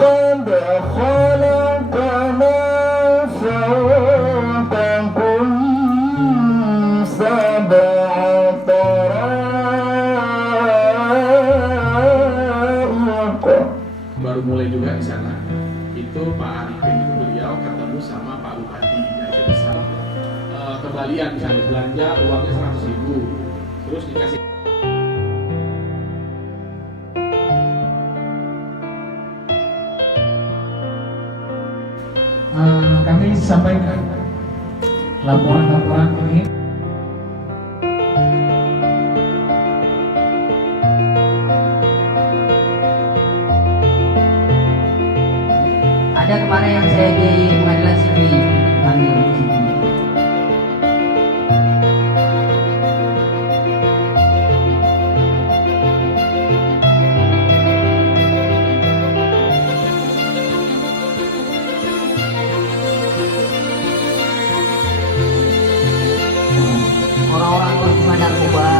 قد خلقنا فوقكم سبع طرائق. Baru mulai juga di sana. Itu Pak Arifin itu beliau ketemu sama Pak Bupati di Aceh Besar. Kembalian misalnya belanja uangnya 100.000, terus dikasih. Kami sampaikan laporan-laporan ini. Ada kemarin yang saya di pengadilan sipil panggil orang-orang pengguna narkoba